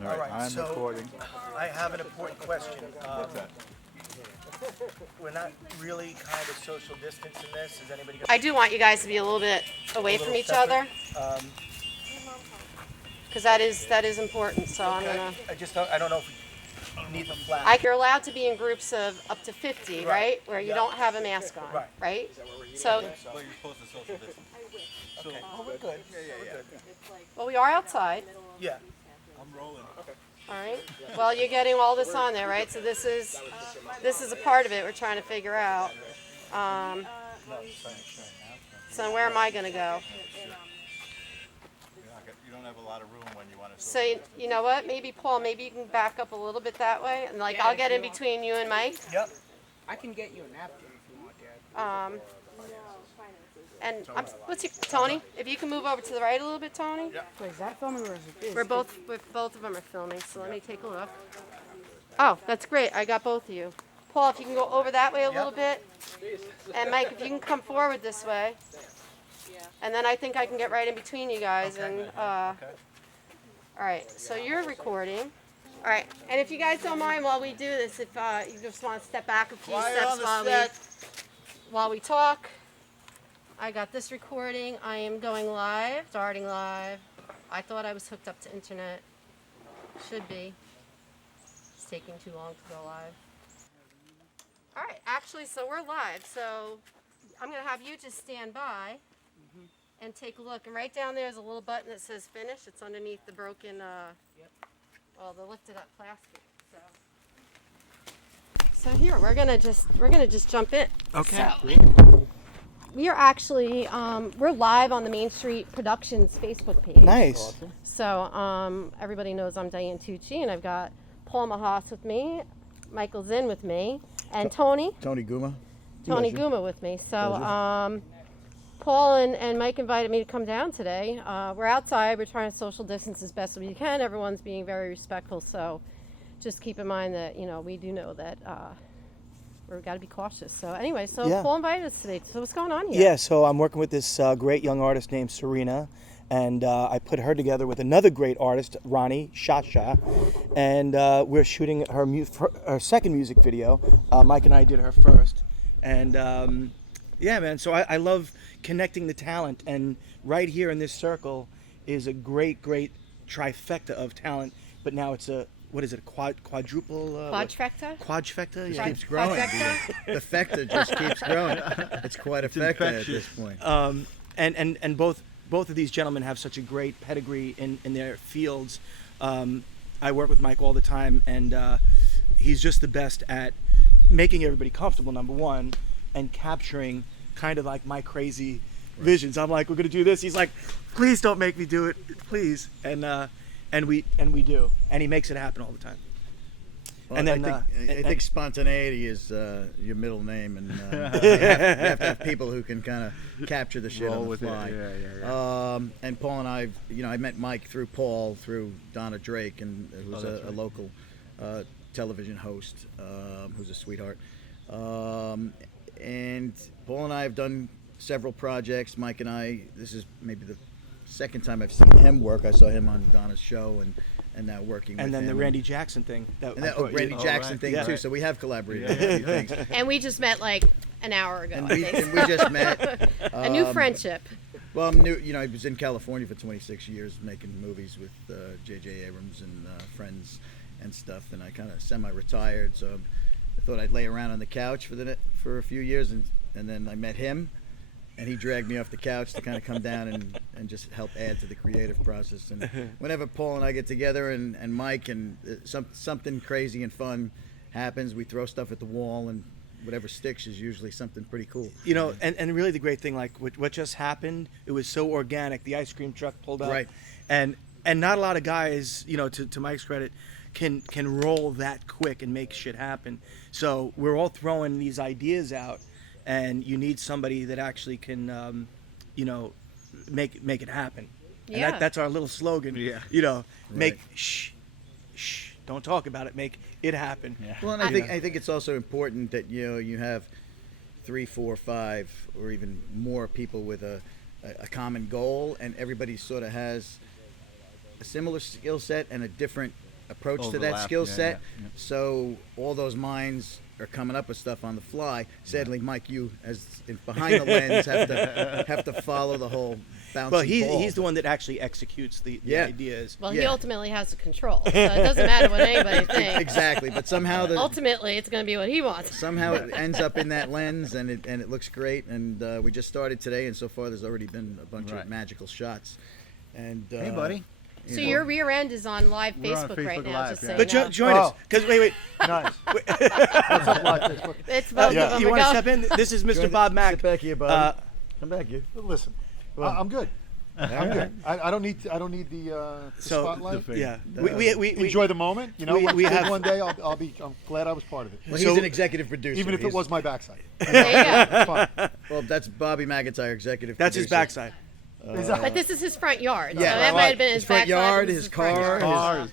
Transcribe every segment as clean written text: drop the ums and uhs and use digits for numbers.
All right, I'm so recording. I have an important question. What's that? We're not really kind of social distancing this. Is anybody? I do want you guys to be a little bit away from each other, because that is important. So I'm gonna. I don't know if we need the flag. You're allowed to be in groups of up to 50, right? Where you don't have a mask on, right? So. Well, you're supposed to social distance. Okay. Oh, we're good. We're good. Well, we are outside. Yeah. I'm rolling. Okay. All right. Well, you're getting all this on there, right? So this is a part of it we're trying to figure out. So where am I going to go? You don't have a lot of room when you want to. So you know what? Maybe Paul, maybe you can back up a little bit that way, and like I'll get in between you and Mike. Yep. I can get you a napkin if you want, Dad. And Tony, if you can move over to the right a little bit, Tony. Yeah. Wait, is that filming or is it? Both of them are filming, so let me take a look. Oh, that's great. I got both of you. Paul, if you can go over that way a little bit. And Mike, if you can come forward this way. And then I think I can get right in between you guys. Okay. And all right, so you're recording. All right, and if you guys don't mind while we do this, if you just want to step back a few steps while we talk. I got this recording. I am going live, starting live. I thought I was hooked up to internet. Should be. It's taking too long to go live. All right, actually, so we're live. So I'm going to have you just stand by and take a look. And right down there is a little button that says finish. It's underneath the broken, well, the lifted up plastic. So here, we're gonna just jump in. Okay. So, we are actually, we're live on the Main Street Productions Facebook page. Nice. So everybody knows I'm Diane Tucci, and I've got Paul Mahos with me, Michael Zinn with me, and Tony Guma. Guma with me. So Paul and Mike invited me to come down today. We're outside. We're trying to social distance as best as we can. Everyone's being very respectful. So just keep in mind that, we do know that we've got to be cautious. So anyway, Paul invited us today. So what's going on here? Yeah, so I'm working with this great young artist named Sirena, and I put her together with another great artist, Ronnie Shasha, and we're shooting her second music video. Mike and I did her first, and yeah, man. So I love connecting the talent, and right here in this circle is a great trifecta of talent. But now it's a quadruple? Quadfecta? Quadfecta? Just keeps growing. The fecta just keeps growing. It's quite a fecta at this point. And both of these gentlemen have such a great pedigree in their fields. I work with Mike all the time, and he's just the best at making everybody comfortable, number one, and capturing kind of like my crazy visions. I'm like, we're gonna do this. He's like, please don't make me do it, please. And we do, and he makes it happen all the time. Well, and then I think spontaneity is your middle name, and you have to have people who can kind of capture the shit on the fly. Yeah. And Paul and I met Mike through Paul, through Donna Drake, and who's a local television host, who's a sweetheart. And Paul and I have done several projects. Mike and I, this is maybe the second time I've seen him work. I saw him on Donna's show, and now working with him. And then the Randy Jackson thing. Randy Jackson thing too. So we have collaborated on a few things. And we just met like an hour ago. And we just met. A new friendship. Well, I'm new. I was in California for 26 years making movies with J.J. Abrams and friends and stuff, and I kind of semi-retired. So I thought I'd lay around on the couch for a few years, and then I met him. And he dragged me off the couch to kind of come down and just help add to the creative process. And whenever Paul and I get together and Mike and something crazy and fun happens, we throw stuff at the wall, and whatever sticks is usually something pretty cool. And really the great thing, like what just happened, it was so organic. The ice cream truck pulled up. Right. And not a lot of guys, to Mike's credit, can roll that quick and make shit happen. So we're all throwing these ideas out. And you need somebody that actually can, make it happen. Yeah. And that's our little slogan. Yeah. Make don't talk about it. Make it happen. Yeah. Well, and I think it's also important that you have 3, 4, 5, or even more people with a common goal, and everybody sort of has a similar skill set and a different approach to that Overlap, skill yeah, set. yeah. So all those minds are coming up with stuff on the fly. Sadly, Mike, you as behind the lens have to follow the whole bouncing Well, ball. he's the one that actually executes the Yeah. ideas. Well, he Yeah. ultimately has the control, so it doesn't matter what anybody thinks. Exactly, but somehow Ultimately, it's going to be what he wants. somehow it ends up in that lens, and it looks great. And we just started today, and so far there's already been a bunch Right. of magical shots. And Hey, buddy. you So know, your rear end is on live We're on Facebook right Facebook now, Live, just yeah. so But you know. join us, because wait, Nice. What's up, Live Facebook? It's both you of them. want to Go. step in? This is Mr. join- Bob Mack. Sit back here, Bob. Come back here. Listen, I'm good. I'm good. I don't need the So, spotlight. Yeah, we Enjoy the moment. You know, we when it's big have- one day, I'm glad I was part of it. Well, So- he's an executive producer. Even if it He's- was my backside. There you go. It's fine. Well, that's Bobby McIntyre, executive that's his producer. backside. But this is his front yard. Yeah, so that might have been his front backside, yard, but this his is front car, yard.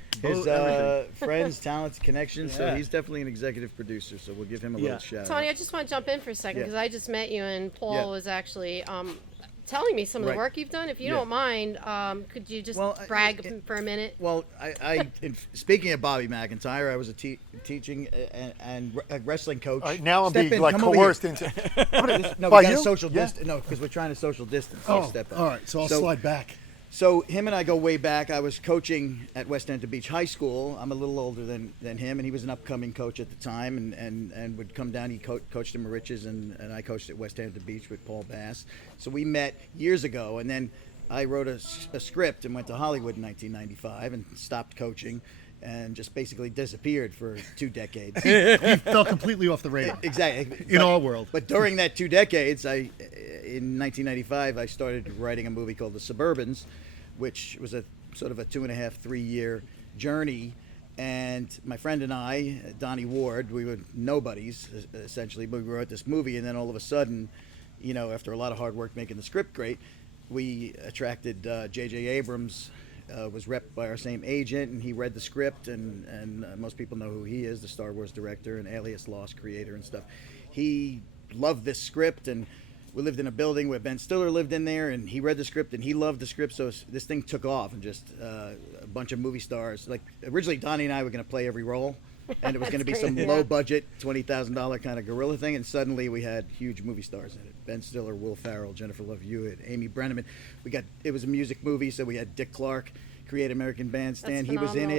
his friends, talents, connections. So Yeah. he's definitely an executive producer. So we'll give him a Yeah. little shout Tony, I out. just want to jump in for a second Yeah. because I just met you and Paul Yeah. was actually telling me some of the Right. work you've done. If you Yeah. don't mind, could you just Well, brag for a minute? Well, speaking of Bobby McIntyre, I was a teaching and a wrestling coach. All right, now I'm Step being in, like come over here. coerced into. No, By we got you? to social Yeah. distance. No, because we're trying to social distance. Oh, Step up. all right. So I'll slide back. So him and I go way back. I was coaching at West Hampton Beach High School. I'm a little older than him, and he was an upcoming coach at the time, and would come down. He coached in Mauritius, and I coached at West Hampton Beach with Paul Bass. So we met years ago, and then I wrote a script and went to Hollywood in 1995 and stopped coaching, and just basically disappeared for 2 decades. He fell completely off the radar. Exactly. In our world. But during that 2 decades, in 1995, I started writing a movie called The Suburbans, which was a sort of a 2.5, 3 year journey. And my friend and I, Donnie Ward, we were nobodies essentially, but we wrote this movie. And then all of a sudden, you know, after a lot of hard work making the script great, we attracted J.J. Abrams. Was repped by our same agent, and he read the script, and most people know who he is, the Star Wars director and Alias Lost creator and stuff. He loved this script, and we lived in a building where Ben Stiller lived in there, and he read the script, and he loved the script, so this thing took off, and just a bunch of movie stars. Like, originally, Donnie and I were going to play every role, and it was going to be some low-budget, $20,000 kind of guerrilla thing, and suddenly we had huge movie stars in it. Ben Stiller, Will Ferrell, Jennifer Love Hewitt, Amy Brenneman. It was a music movie, so we had Dick Clark, Create American Bandstand. That's He was in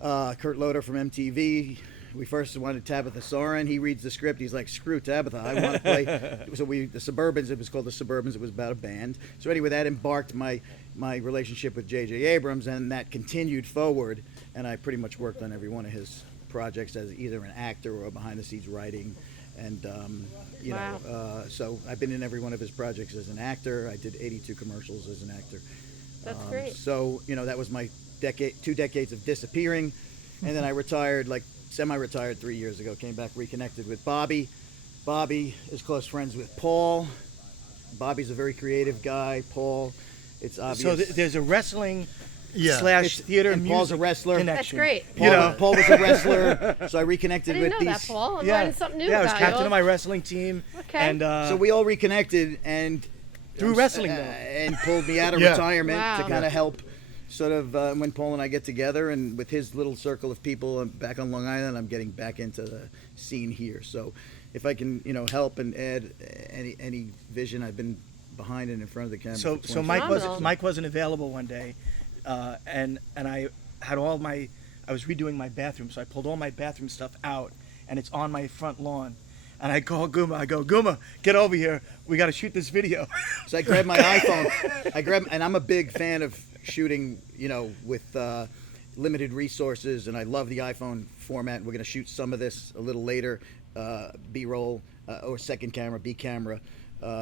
phenomenal. it. Kurt Loder from MTV. We first wanted Tabitha Soren. He reads the script. He's like, screw Tabitha. I want to play. So the Suburbans, it was called The Suburbans. It was about a band. So anyway, that embarked my relationship with J.J. Abrams, and that continued forward. And I pretty much worked on every one of his projects as either an actor or behind-the-scenes writing. And, you Wow. know, so I've been in every one of his projects as an actor. I did 82 commercials as an actor. That's great. So, you know, that was my 2 decades of disappearing. And then I retired, like semi-retired 3 years ago, came back, reconnected with Bobby. Bobby is close friends with Paul. Bobby's a very creative guy. Paul, it's obvious. So there's a wrestling Yeah. slash theater and Paul's a music wrestler. That's connection. great. Paul was a wrestler, so I I reconnected didn't with know these. that, Paul. I'm Yeah, learning something new yeah, I was about captain you. of my wrestling team. Okay. And So we all reconnected and through wrestling, though. and pulled me out of Yeah. retirement to Wow. kind of help sort of when Paul and I get together, and with his little circle of people back on Long Island, I'm getting back into the scene here. So if I can, you know, help and add any vision, I've been behind and in front of the camera. So for so 20 Phenomenal. Mike wasn't available one day, and I had I was redoing my bathroom, so I pulled all my bathroom stuff out, and it's on my front lawn. And I call Guma. I go, Guma, get over here. We got to shoot this video. So I grabbed my iPhone. And I'm a big fan of shooting, you know, with limited resources, and I love the iPhone format. We're going to shoot some of this a little later, B-roll or second camera, B camera.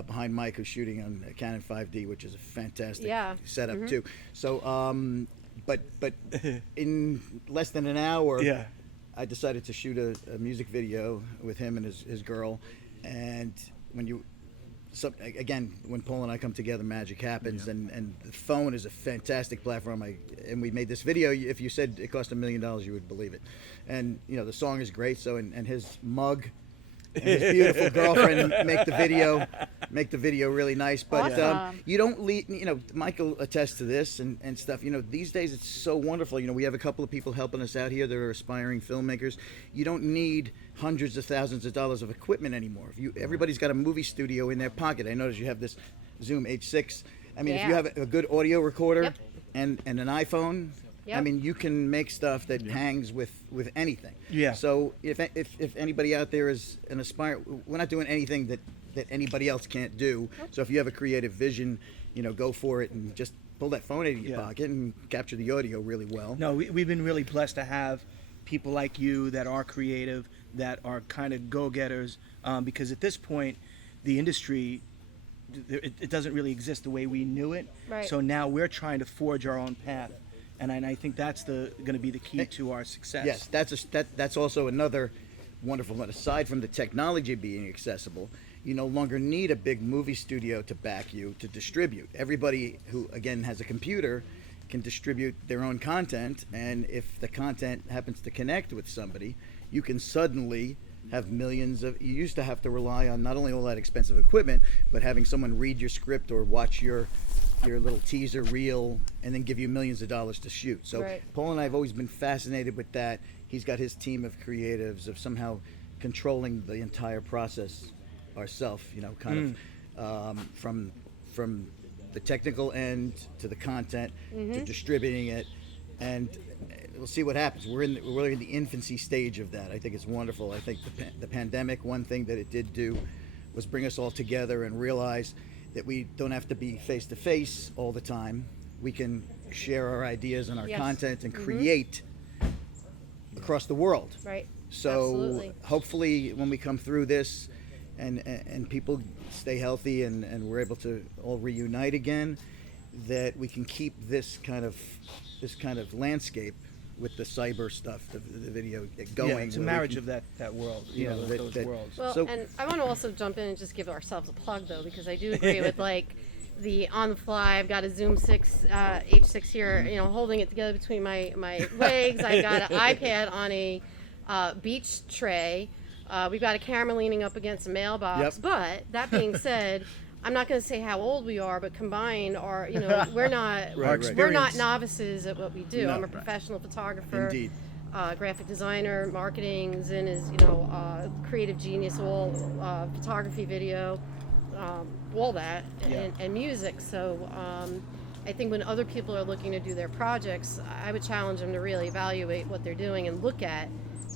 Behind Mike, who's shooting on Canon 5D, which is a fantastic setup too. So, but in less than an hour, Yeah. I decided to shoot a music video with him and his girl. And again, when Paul and I come together, magic happens. And the phone is a fantastic platform. And we made this video. If you said it cost $1 million, you would believe it. And you know, the song is great. So and his mug and his beautiful girlfriend make the video really nice. But Awesome. you don't leave. Michael attests to this and stuff. These days it's so wonderful. We have a couple of people helping us out here that are aspiring filmmakers. You don't need hundreds of thousands of dollars of equipment anymore. Everybody's got a movie studio in their pocket. I notice you have this Zoom H6. I mean, if you have a good audio recorder Yep. and an iPhone. Yep. I mean, you can make stuff that hangs with anything. Yeah. So if anybody out there is an aspire, we're not doing anything that anybody else can't do. So if you have a creative vision, go for it and just pull that phone out of your pocket and capture the audio really well. No, we've been really blessed to have people like you that are creative, that are kind of go-getters, because at this point, the industry, it doesn't really exist the way we knew it. Right. So now we're trying to forge our own path. And I think that's going to be the key to our success. Yes, that's also another wonderful one. Aside from the technology being accessible, you no longer need a big movie studio to back you to distribute. Everybody who, again, has a computer can distribute their own content, and if the content happens to connect with somebody, you can suddenly have millions of. You used to have to rely on not only all that expensive equipment, but having someone read your script or watch your little teaser reel and then give you millions of dollars to shoot. So Right. Paul and I have always been fascinated with that. He's got his team of creatives of somehow controlling the entire process ourselves, from the technical end to the content to distributing it, and we'll see what happens. We're in the infancy stage of that. I think it's wonderful. I think the pandemic, one thing that it did do was bring us all together and realize that we don't have to be face to face all the time. We can share our ideas and our Yes. content and create across the world. Right. So Absolutely. hopefully when we come through this and people stay healthy and we're able to all reunite again, that we can keep this kind of landscape with the cyber stuff, the video going. Yeah, it's a where we marriage can- of that world, Yeah, those that- worlds. Well, So- and I want to also jump in and just give ourselves a plug, though, because I do agree with the on the fly. I've got a Zoom H6 here, holding it together between my legs. I've got an iPad on a beach tray. We've got a camera leaning up against a mailbox. Yep. But that being said, I'm not going to say how old we are, but combined, we're not Right. we're not novices at what we do. No. I'm a professional photographer. Indeed. Graphic designer, marketing. Zinn is, creative genius, all photography, video, all that, and music. So I think when other people are looking to do their projects, I would challenge them to really evaluate what they're doing and look at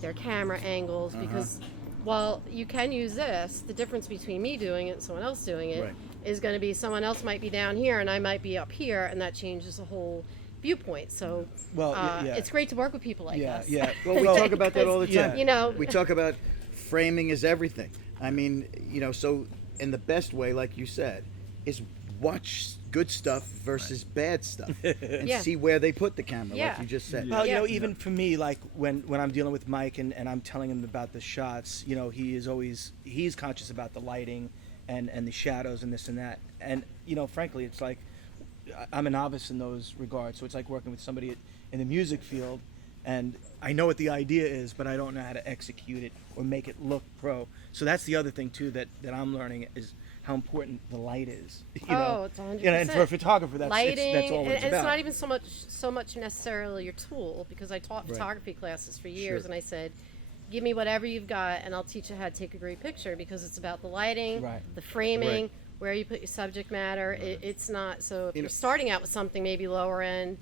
their camera angles, because while you can use this, the difference between me doing it and someone else doing it is Right. going to be someone else might be down here and I might be up here, and that changes the whole viewpoint. So Well, it's great to work with people like us. Well, we talk about that all the time. Yeah. We talk about framing is everything. I mean, so in the best way, like you said, is watch good stuff versus bad stuff and Yeah. see where they put the camera, Yeah. like you just said. Well, Yeah. even for me, like when I'm dealing with Mike and I'm telling him about the shots, he's conscious about the lighting and the shadows and this and that. And, frankly, it's like I'm a novice in those regards. So it's like working with somebody in the music field, and I know what the idea is, but I don't know how to execute it or make it look pro. So that's the other thing, too, that I'm learning is how important the light is. It's 100%. And for a photographer, that's Lighting, that's all and it's it's about. not even so much necessarily your tool, because I taught photography classes for years, Sure. and I said, give me whatever you've got and I'll teach you how to take a great picture, because it's about the lighting, Right. the framing, Right. where you put your subject matter. It's not, so if You you're know- starting out with something maybe lower end,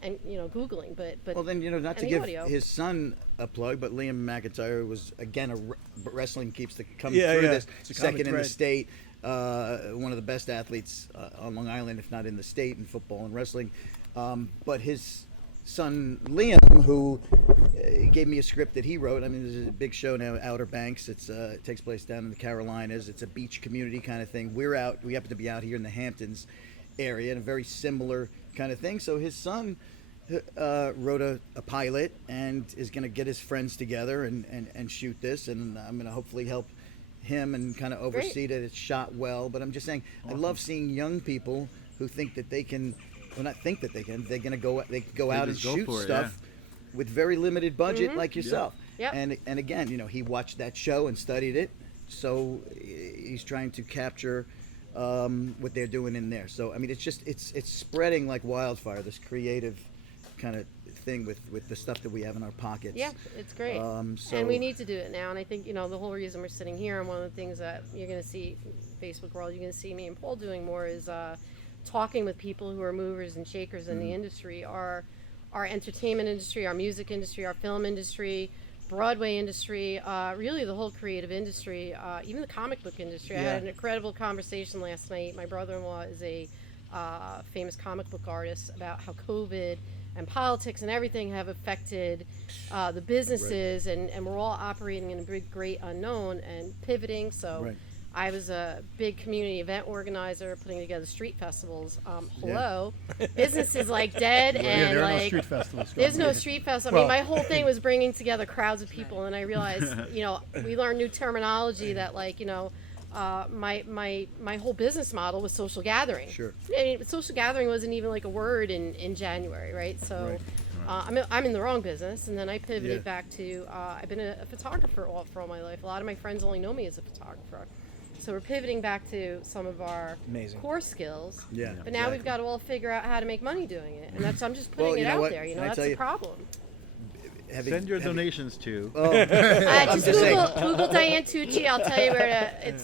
and Googling, but Well, then, not to and the give audio. his son a plug, but Liam McIntyre was, again, wrestling keeps coming Yeah, through yeah. this. It's a common Second in the thread. state, one of the best athletes on Long Island, if not in the state, in football and wrestling. But his son, Liam, who gave me a script that he wrote. I mean, there's a big show now, Outer Banks. It takes place down in the Carolinas. It's a beach community kind of thing. We happen to be out here in the Hamptons area, and a very similar kind of thing. So his son wrote a pilot and is going to get his friends together and shoot this, and I'm going to hopefully help him and kind of oversee that it's shot well. But I'm just saying, I love seeing young people who think that they can, well, not think that they can, they're going to go out and just go shoot for it, stuff with very limited budget like yourself. Yep. And again, he watched that show and studied it, so he's trying to capture what they're doing in there. So I mean, it's spreading like wildfire. This creative kind of thing with the stuff that we have in our pockets. Yeah, it's great. So, and we need to do it now. And I think, the whole reason we're sitting here, and one of the things that you're going to see Facebook world, you're going to see me and Paul doing more is talking with people who are movers and shakers in the industry, our entertainment industry, our music industry, our film industry, Broadway industry, really the whole creative industry, even the comic book industry. I had an incredible conversation last night. My brother-in-law is a famous comic book artist about how COVID and politics and everything have affected the businesses, and we're all operating in a big, great unknown and pivoting. So I was a big community event organizer, putting together street festivals. Hello, business is like dead, and there are no like street festivals. there's no street festival. I mean, my whole thing was bringing together crowds of people, and I realized, we learned new terminology that, like, my whole business model was social gathering. Sure. I mean, social gathering wasn't even like a word in January, right? So I'm in the wrong business, and then I pivoted back to I've been a photographer for all my life. A lot of my friends only know me as a photographer. So we're pivoting back to some of our core skills. Yeah. But now we've got to all figure out how to make money doing it, and I'm just putting it out there. Can I That's tell the you? problem. Send your donations to. Just just saying. Google Diane Tucci. I'll tell you where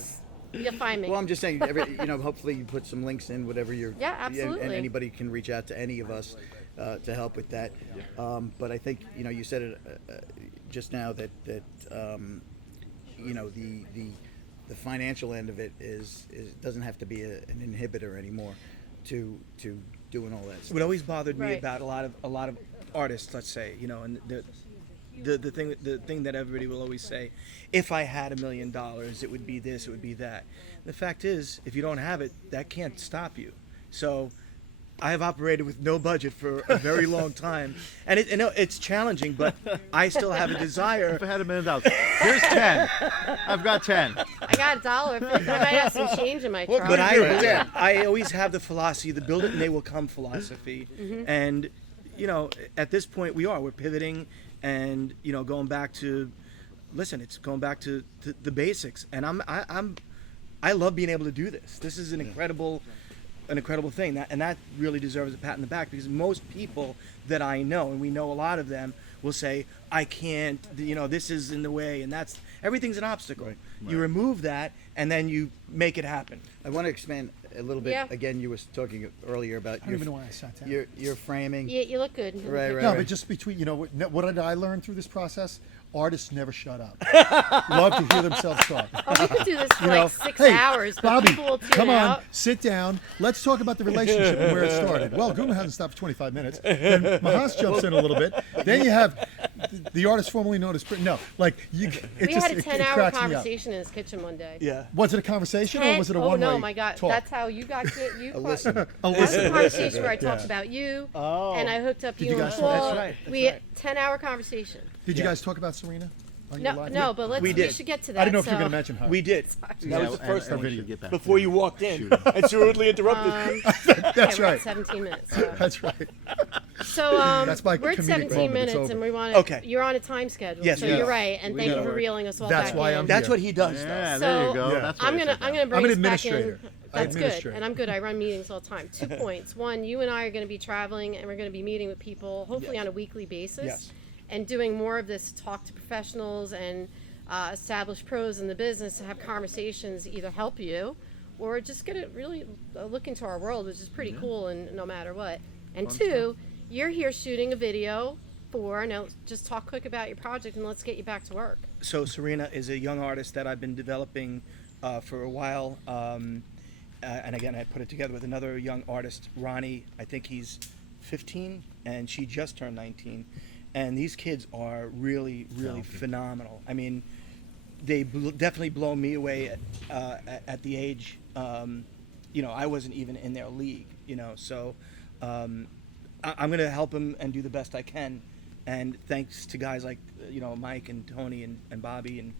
you'll find me. Well, I'm just saying, hopefully you put some links in, whatever you're. Yeah, absolutely. And anybody can reach out to any of us to help with that. But I think, you said it just now that the financial end of it is doesn't have to be an inhibitor anymore to doing all that stuff. What always bothered me Right. about a lot of artists, let's say, and the thing that everybody will always say, if I had $1 million, it would be this, it would be that. The fact is, if you don't have it, that can't stop you. So I have operated with no budget for a very long time, and it's challenging, but I still have a desire. If I had $1 million, here's 10. I've got 10. I got $1. I might have some change in my truck. But I always have the philosophy, the build it and they will come philosophy. And, at this point we're pivoting and, going back to, it's going back to the basics. And I love being able to do this. This is an incredible thing, and that really deserves a pat on the back, because most people that I know, and we know a lot of them, will say, I can't, this is in the way, and everything's an obstacle. You remove that, and then you make it happen. I want to expand a little bit. Yeah. Again, you were talking earlier about I don't even know why I sat down. your framing. Yeah, you look good. Right. No, but just between, what did I learn through this process? Artists never shut up. Love to hear themselves talk. Oh, we could do this for like 6 hey, hours, but Bobby, people will tune come on, out. sit down. Let's talk about the relationship and where it started. Well, Guma hasn't stopped for 25 minutes. Then Mahos jumps in a little bit. Then you have the artist formerly known as no, like you. We had a 10-hour cracks me up. conversation in his kitchen one day. Yeah. Was it a conversation or was it a one-way Oh no, my God! talk? That's how you got you. listen. That was a conversation where I talked about you, and I hooked up Did you you and guys- Paul. That's right. We had 10-hour conversation. Did you guys talk about Serena? On your live? No, but we did. should get to that. I didn't know if you were so- going to mention her. We did. Yeah, That was the first and we thing. should get back Before to you that. walked in, and so rudely interrupted. That's we're at right. 17 minutes. So, That's right. so my we're at comedic 17 moment. It's minutes, over. and we want to. Okay. You're on a time schedule. Yes, so we are. you're right, and thank you gotta for work. reeling us all That's back why in. I'm That's here. what he does, though. Yeah, So there you go. Yeah. That's why I'm I gonna said that. I'm gonna bring I'm an us back in. administrator. I That's good, administrate. and I'm good. I run meetings all the time. 2 points. One, you and I are going to be traveling, and we're going to be meeting with people, hopefully on a weekly basis, Yes. and doing more of this talk to professionals and established pros in the business to have conversations, either help you, or just get a really look into our world, which is pretty cool, and no matter what. And two, you're here shooting a video for. Now, just talk quick about your project, and let's get you back to work. So Sirena is a young artist that I've been developing for a while, and again I put it together with another young artist, Ronnie. I think he's 15 and she just turned 19, and these kids are really phenomenal. I mean, they definitely blow me away at the age. I wasn't even in their league. So I'm going to help them and do the best I can. And thanks to guys like Mike and Tony and Bobby and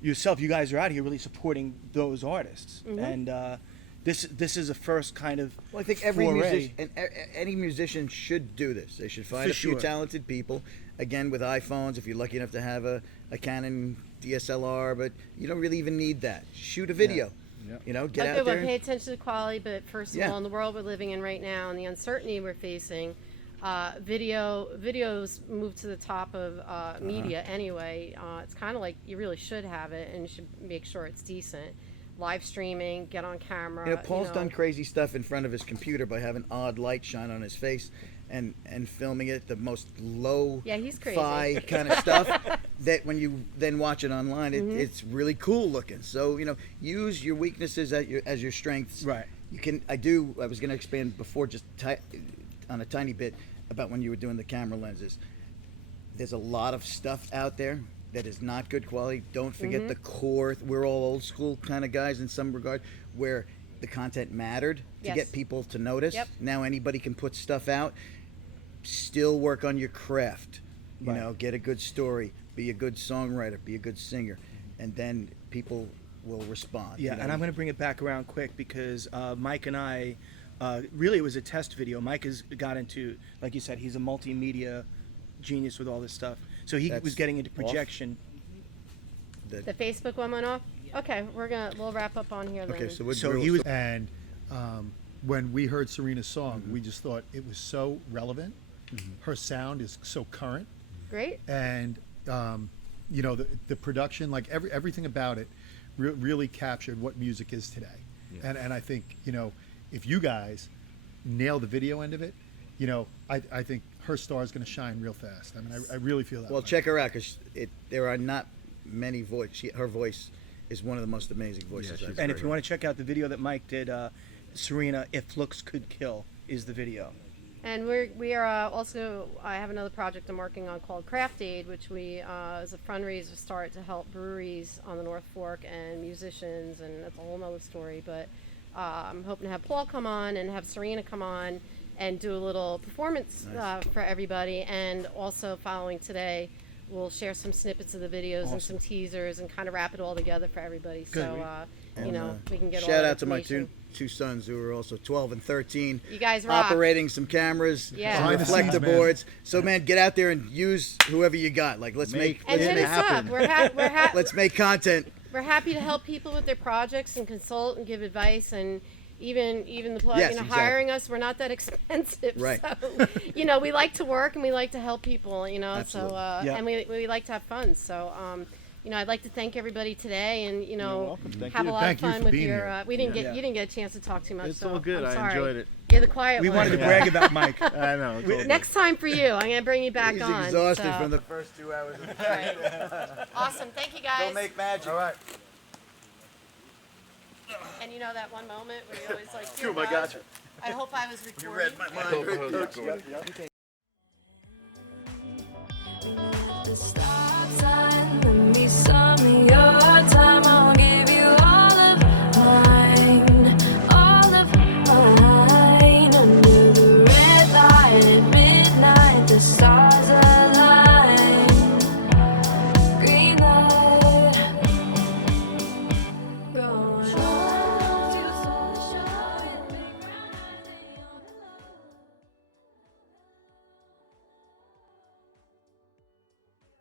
yourself, you guys are out here really supporting those artists. And this is a first kind of. Well, I think every foray. any musician should do this. They should find For a few sure. talented people. Again, with iPhones, if you're lucky enough to have a Canon DSLR, but you don't really even need that. Shoot a video. You know, get Okay, out well, there. pay attention to the quality, but first of Yeah. all, in the world we're living in right now and the uncertainty we're facing, videos move to the top of media anyway. It's kind of like you really should have it, and you should make sure it's decent. Live streaming, get on camera. You know, Paul's done crazy stuff in front of his computer by having odd light shine on his face and filming it, the most low Yeah, he's crazy. fi kind of stuff that when you then watch it online, it's really cool looking. So, you know, use your weaknesses as your strengths. Right. You can, I was going to expand before just on a tiny bit about when you were doing the camera lenses. There's a lot of stuff out there that is not good quality. Don't forget the core. We're all old school kind of guys in some regard, where the content mattered to Yes. get people to notice. Yep. Now anybody can put stuff out. Still work on your craft. You Right. know, get a good story, be a good songwriter, be a good singer, and then people will respond. Yeah, you know? and I'm going to bring it back around quick because Mike and I, really it was a test video. Mike has got into, like you said, he's a multimedia genius with all this stuff. So he That's was getting into off. projection. The Facebook one went off. Okay, we'll wrap up on here then. Okay, so So he was. And when we heard Serena's song, we just thought it was so relevant. Her sound is so current, Great. and you know, the production, like everything about it, really captured what music is today. And I think, you know, if you guys nail the video end of it, you know, I think her star is going to shine real fast. I mean, I really feel that. Well, way. check her out because there are not many voices. Her voice is one of the most amazing voices. I've And heard. if you want to check out the video that Mike did, Serena, If Looks Could Kill is the video. And we are also, I have another project I'm working on called Craft Aid, which we is a fundraiser start to help breweries on the North Fork and musicians, and that's a whole nother story. But I'm hoping to have Paul come on and have Sirena come on and do a little performance for everybody. And also following today, we'll share some snippets of the videos and some teasers and kind of wrap it all together for everybody. Good. So, you know, we can get all shout that out to my information. two sons who are also 12 and 13. You guys rock. Operating some cameras, Yeah. some Behind the reflector scenes, man. boards. So man, get out there and use whoever you got. Like let's make And hit us up. let's make content. We're happy to help people with their projects and consult and give advice, and even the plug, Yes, you know, exactly. hiring us, we're not that expensive. Right. So, you know, we like to work and we like to help people, you know, Absolutely. so Yeah. and we like to have fun. So, you know, I'd like to thank everybody today, and you know, welcome. Thank have you. a lot Thank of you fun for with being your. here. We didn't Yeah. get you didn't get a chance to talk too much. It's so all good. I'm I sorry. enjoyed it. You're the quiet We one. wanted to brag about Mike. I know. it's all good. Next time for you, I'm gonna bring you back He's on. exhausted so. from the First 2 hours of the All right. Awesome. Thank you guys. Don't make magic. All right. And you know that one moment where you always like. Cool, I got you. I hope I was recording. You read my mind. Oh, yeah, cool. Stop.